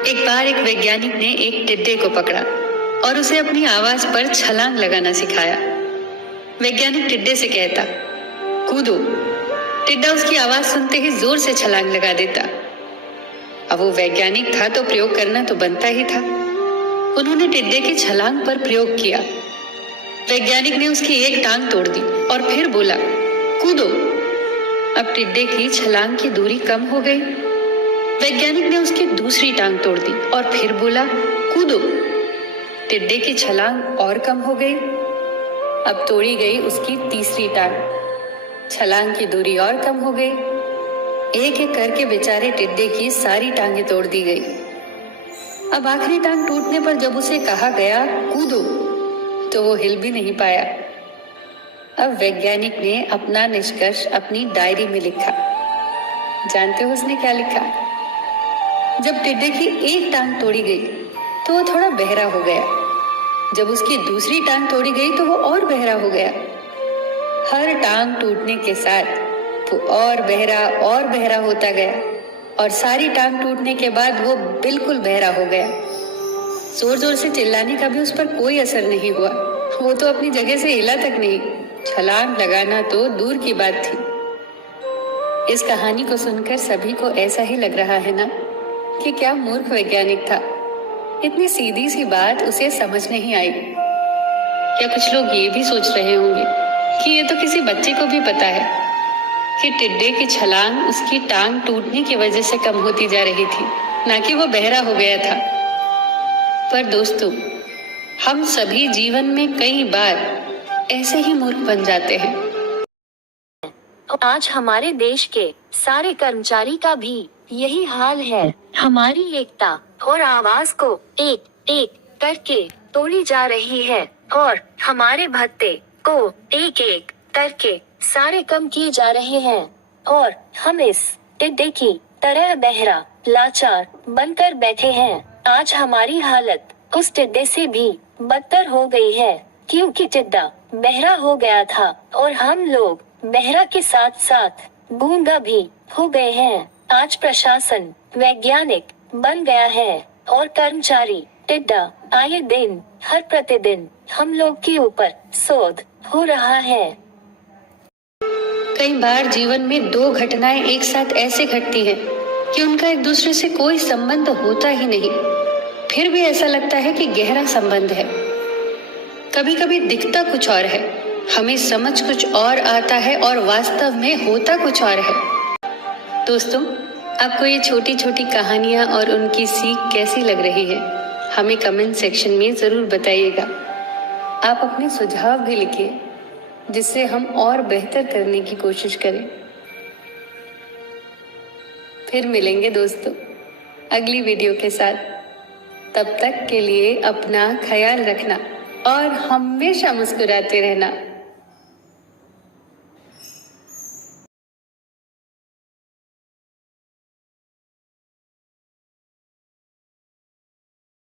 एक बार एक वैज्ञानिक ने एक टिड्डे को पकड़ा और उसे अपनी आवाज पर छलांग लगाना सिखाया। वैज्ञानिक टिड्डे से कहता, कूदो। टिड्डा उसकी आवाज सुनते ही जोर से छलांग लगा देता। अब वो वैज्ञानिक था तो प्रयोग करना तो बनता ही था। उन्होंने टिड्डे की छलांग पर प्रयोग किया। वैज्ञानिक ने उसकी एक टांग तोड़ दी और फिर बोला, कूदो। अब टिड्डे की छलांग की दूरी कम हो गई। वैज्ञानिक ने उसकी दूसरी टांग तोड़ दी और फिर बोला, कूदो। टिड्डे की छलांग और कम हो गई। अब तोड़ी गई उसकी तीसरी टांग। छलांग की दूरी और कम हो गई। एक एक करके बेचारे टिड्डे की सारी टांगें तोड़ दी गई। अब आखिरी टांग टूटने पर जब उसे कहा गया कूदो, तो वो हिल भी नहीं पाया। अब वैज्ञानिक ने अपना निष्कर्ष अपनी डायरी में लिखा। जानते हो उसने क्या लिखा? जब टिड्डे की एक टांग तोड़ी गई तो वो थोड़ा बहरा हो गया। जब उसकी दूसरी टांग तोड़ी गई तो वो और बहरा हो गया। हर टांग टूटने के साथ वो और बहरा होता गया और सारी टांग टूटने के बाद वो बिल्कुल बहरा हो गया। जोर जोर से चिल्लाने का भी उस पर कोई असर नहीं हुआ। वो तो अपनी जगह से हिला तक नहीं। छलांग लगाना तो दूर की बात थी। इस कहानी को सुनकर सभी को ऐसा ही लग रहा है ना कि क्या मूर्ख वैज्ञानिक था। इतनी सीधी सी बात उसे समझ नहीं आई। क्या कुछ लोग ये भी सोच रहे होंगे कि ये तो किसी बच्चे को भी पता है कि टिड्डे की छलांग उसकी टांग टूटने की वजह से कम होती जा रही थी, ना कि वो बहरा हो गया था। पर दोस्तों, हम सभी जीवन में कई बार ऐसे ही मूर्ख बन जाते हैं। आज हमारे देश के सारे कर्मचारी का भी यही हाल है। हमारी एकता और आवाज को एक एक करके तोड़ी जा रही है और हमारे भत्ते को एक एक करके सारे कम किए जा रहे हैं और हम इस टिड्डे की तरह बहरा लाचार बनकर बैठे हैं। आज हमारी हालत उस टिड्डे से भी बदतर हो गई है, क्योंकि टिड्डा बहरा हो गया था और हम लोग बहरा के साथ साथ गूंगा भी हो गए हैं। आज प्रशासन वैज्ञानिक बन गया है और कर्मचारी टिड्डा आए दिन हर प्रतिदिन हम लोग के ऊपर शोध हो रहा है। कई बार जीवन में दो घटनाएं एक साथ ऐसे घटती हैं कि उनका एक दूसरे से कोई संबंध होता ही नहीं, फिर भी ऐसा लगता है कि गहरा संबंध है। कभी कभी दिखता कुछ और है, हमें समझ कुछ और आता है और वास्तव में होता कुछ और है। दोस्तों, आपको ये छोटी छोटी कहानियाँ और उनकी सीख कैसी लग रही है, हमें कमेंट सेक्शन में ज़रूर बताइएगा। आप अपने सुझाव भी लिखिए जिससे हम और बेहतर करने की कोशिश करें। फिर मिलेंगे दोस्तों अगली वीडियो के साथ। तब तक के लिए अपना ख्याल रखना और हमेशा मुस्कुराते रहना।